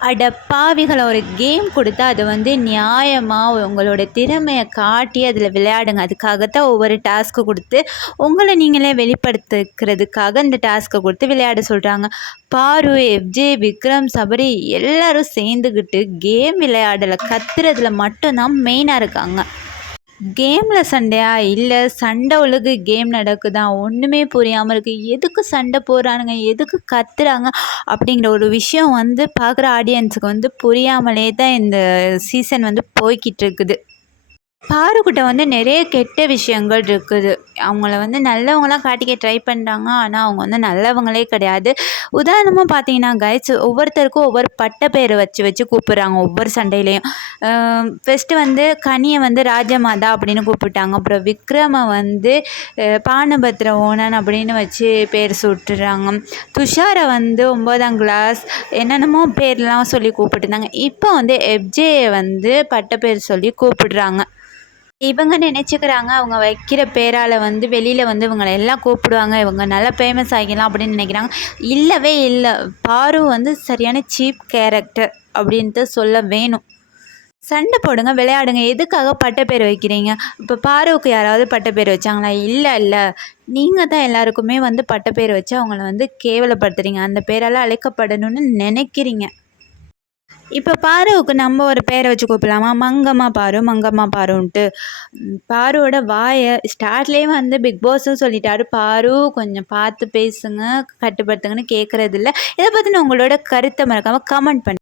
அட ஒரு கேம் கொடுத்து அது வந்து நியாயமாக உங்களோட திறமையை காட்டி அதில் விளையாடுங்க. அதுக்காகத்தான் ஒவ்வொரு டாஸ்க்கு கொடுத்து உங்களை நீங்களே வெளிப்படுத்திக்கிறதுக்காக இந்த டாஸ்க்கை கொடுத்து விளையாட சொல்கிறாங்க பாரு எஃப்ஜே விக்ரம் சபரி எல்லாரும் சேர்ந்துக்கிட்டு கேம் விளையாடலை கத்துறதுல மட்டும்தான் மெயினாக இருக்காங்க. கேமில் சண்டையா? இல்லை சண்டை ஒழுகு கேம் நடக்குதா? ஒன்றுமே புரியாமல் இருக்குது எதுக்கு சண்டை போடுறானுங்க? எதுக்கு கத்துறாங்க? அப்படிங்கிற ஒரு விஷயம் வந்து பார்க்குற ஆடியன்ஸுக்கு வந்து புரியாமலே தான் இந்த சீசன் வந்து போய்க்கிட்டு இருக்குது. பாருக்கிட்ட வந்து நிறைய கெட்ட விஷயங்கள் இருக்குது. அவங்கள வந்து நல்லவங்களாம் காட்டிக்க ட்ரை பண்ணுறாங்க ஆனால் அவங்க வந்து நல்லவங்களே கிடையாது. உதாரணமாக பார்த்தீங்கன்னா கைஸ் ஒவ்வொருத்தருக்கும் ஒவ்வொரு பட்ட பேர் வச்சு வச்சு கூப்பிட்றாங்க. ஒவ்வொரு சண்டையிலையும். ஃபஸ்ட்டு வந்து கனியை வந்து ராஜமாதா அப்படின்னு கூப்பிட்டாங்க. அப்புறம் விக்ரமை வந்து பானபத்ர பானபத்திர ஓனன் அப்படின்னு வச்சு பேர் சுட்டுறாங்க. துஷாரை வந்து ஒம்பதாம் கிளாஸ் என்னென்னமோ பேர்லாம் சொல்லி கூப்பிட்டுருந்தாங்க. இப்போ வந்து எஃப்ஜே வந்து பட்ட பேர் சொல்லி கூப்பிடுறாங்க. இவங்க நினச்சிக்கிறாங்க அவங்க வைக்கிற பேரால் வந்து வெளியில் வந்து இவங்களை எல்லாம் கூப்பிடுவாங்க இவங்க நல்லா ஃபேமஸ் ஆகிக்கலாம் அப்படின்னு நினைக்கிறாங்க. இல்லவே இல்லை. பாரு வந்து சரியான சீப் கேரக்டர் அப்படின்ட்டு சொல்ல வேணும். சண்டை போடுங்க விளையாடுங்க. எதுக்காக பட்டப்பேர் வைக்கிறீங்க? இப்போ பாருவுக்கு யாராவது பட்டப்பேர் பேர் வச்சாங்களா? இல்லை இல்லை. நீங்கள் தான் எல்லாருக்குமே வந்து பட்டப்பேர் பேர் வச்சு அவங்கள வந்து கேவலப்படுத்துறீங்க. அந்த பேரால் அழைக்கப்படணும்னு நினைக்கிறீங்க. இப்போ பாருவுக்கு நம்ம ஒரு பேரை வச்சு கூப்பிடலாமா? மங்கம்மா பாரு மங்கம்மா பாருன்ட்டு. பாருவோட வாயை ஸ்டார்ட்லேயே வந்து பிக் பாஸும் சொல்லிட்டாரு. பாரு கொஞ்சம் பார்த்து பேசுங்க கட்டுப்படுத்துங்கன்னு கேட்குறதில்ல இதை பற்றின உங்களோட கருத்தை மறக்காமல் கமெண்ட் பண்ணு.